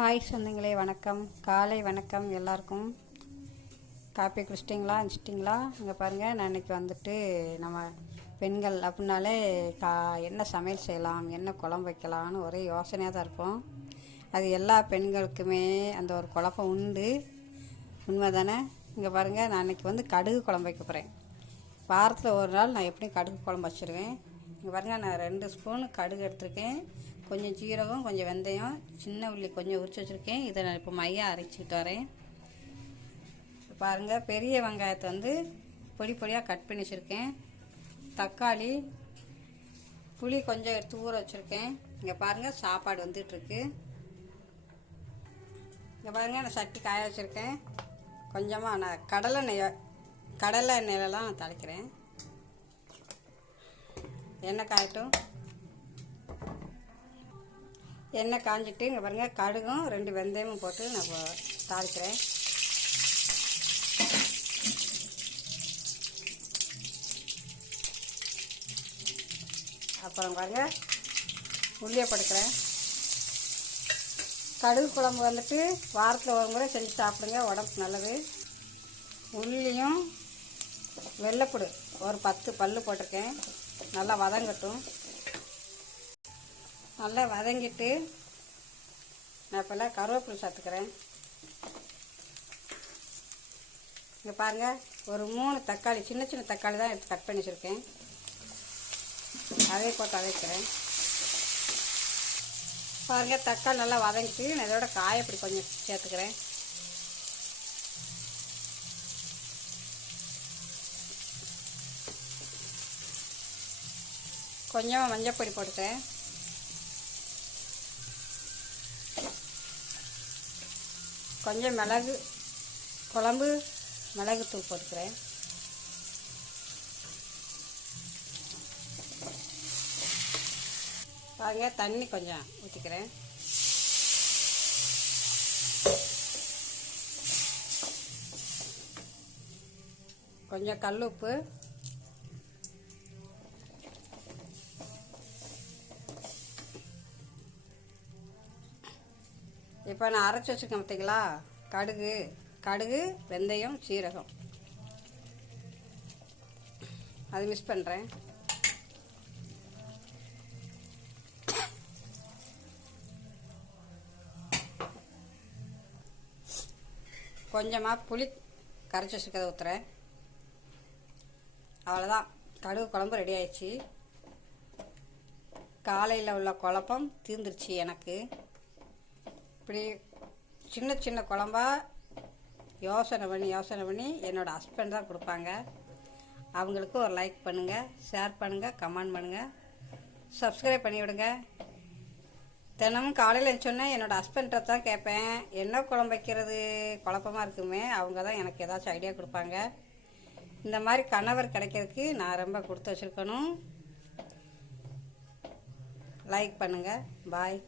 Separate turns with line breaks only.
Hi சொந்தங்களே வணக்கம். காலை வணக்கம் எல்லாருக்கும். காப்பி குடிச்சிட்டிங்களா? அனுச்சிட்டிங்களா இங்கே பாருங்கள் நான் இன்றைக்கி வந்துட்டு நம்ம பெண்கள் அப்படின்னாலே கா என்ன சமையல் செய்யலாம் என்ன குழம்பு வைக்கலாம்னு ஒரே யோசனையாக தான் இருப்போம். அது எல்லா பெண்களுக்குமே அந்த ஒரு குழப்பம் உண்டு. உண்மை தானே இங்கே பாருங்கள் நான் இன்றைக்கி வந்து கடுகு குழம்பு வைக்க போகிறேன் வாரத்தில் ஒரு நாள் நான் எப்படியும் கடுகு குழம்பு வச்சுருவேன். இங்கே பாருங்கள் நான் ரெண்டு ஸ்பூன் கடுகு எடுத்திருக்கேன். கொஞ்சம் ஜீரகம் கொஞ்சம் வெந்தயம் சின்ன உள்ளி கொஞ்சம் உரிச்சு வச்சுருக்கேன். இதை நான் இப்போ மையாக அரைச்சிக்கிட்டு வரேன். பாருங்கள் பெரிய வெங்காயத்தை வந்து பொடி பொடியாக கட் பண்ணி வச்சுருக்கேன். தக்காளி புளி கொஞ்சம் எடுத்து ஊற வச்சுருக்கேன். இங்கே பாருங்கள் சாப்பாடு வந்துட்டுருக்கு. இங்கே பாருங்கள் நான் சட்டி காய வச்சுருக்கேன். கொஞ்சமாக நான் கடலை நெய் கடலை எண்ணெயிலலாம் நான் தலைக்கிறேன் எண்ணெய் காயட்டும். எண்ணெய் காஞ்சிட்டு இங்கே பாருங்கள் கடுகும் ரெண்டு வெந்தயமும் போட்டு நான் தாளிக்கிறேன். அப்புறம் பாருங்கள் உள்ளியை படுக்கிறேன். கடுகு குழம்பு வந்துட்டு வாரத்தில் ஒரு முறை செஞ்சு சாப்பிடுங்க உடம்புக்கு நல்லது. உள்ளியும் வெள்ளைப்புடு ஒரு பத்து பல் போட்டிருக்கேன். நல்லா வதங்கட்டும். நல்லா வதங்கிட்டு நான் இப்போல்லாம் கருவேப்பிலை சேர்த்துக்கிறேன் இங்கே பாருங்கள் ஒரு மூணு தக்காளி சின்ன சின்ன தக்காளி தான் எடுத்து கட் பண்ணி வச்சுருக்கேன். அதே போட்டு வதக்கிறேன் பாருங்கள் தக்காளி நல்லா வதங்கிட்டு நான் இதோட காயப்படி கொஞ்சம் சேர்த்துக்கிறேன். கொஞ்சம் மஞ்சப்பொடி போட்டுக்கிறேன். கொஞ்சம் மிளகு குழம்பு மிளகுத்தூள் போட்டுக்கிறேன். பாருங்க தண்ணி கொஞ்சம் ஊற்றிக்கிறேன் கொஞ்சம் கல் உப்பு இப்போ நான் அரைச்சி வச்சுருக்கேன் பார்த்தீங்களா கடுகு கடுகு வெந்தயம் சீரகம். அது மிஸ் பண்ணுறேன் கொஞ்சமாக புளி கரைச்சி வச்சுருக்கதை ஊற்றுறேன் அவ்வளோதான் கடுகு குழம்பு ரெடி ஆயிடுச்சு. காலையில் உள்ள குழப்பம் தீர்ந்துருச்சு எனக்கு. இப்படி சின்ன சின்ன குழம்பா யோசனை பண்ணி யோசனை பண்ணி என்னோடய ஹஸ்பண்ட் தான் கொடுப்பாங்க. அவங்களுக்கு ஒரு லைக் பண்ணுங்கள் ஷேர் பண்ணுங்கள் கமெண்ட் பண்ணுங்கள் சப்ஸ்கிரைப் பண்ணிவிடுங்க தினமும் காலையில் சொன்னால் என்னோடய ஹஸ்பண்ட்டை தான் கேட்பேன் என்ன குழம்பு வைக்கிறது? குழப்பமாக இருக்குமே. அவங்க தான் எனக்கு ஏதாச்சும் ஐடியா கொடுப்பாங்க. இந்த மாதிரி கணவர் கிடைக்கிறதுக்கு நான் ரொம்ப கொடுத்து வச்சுருக்கணும். லைக் பண்ணுங்கள் பாய்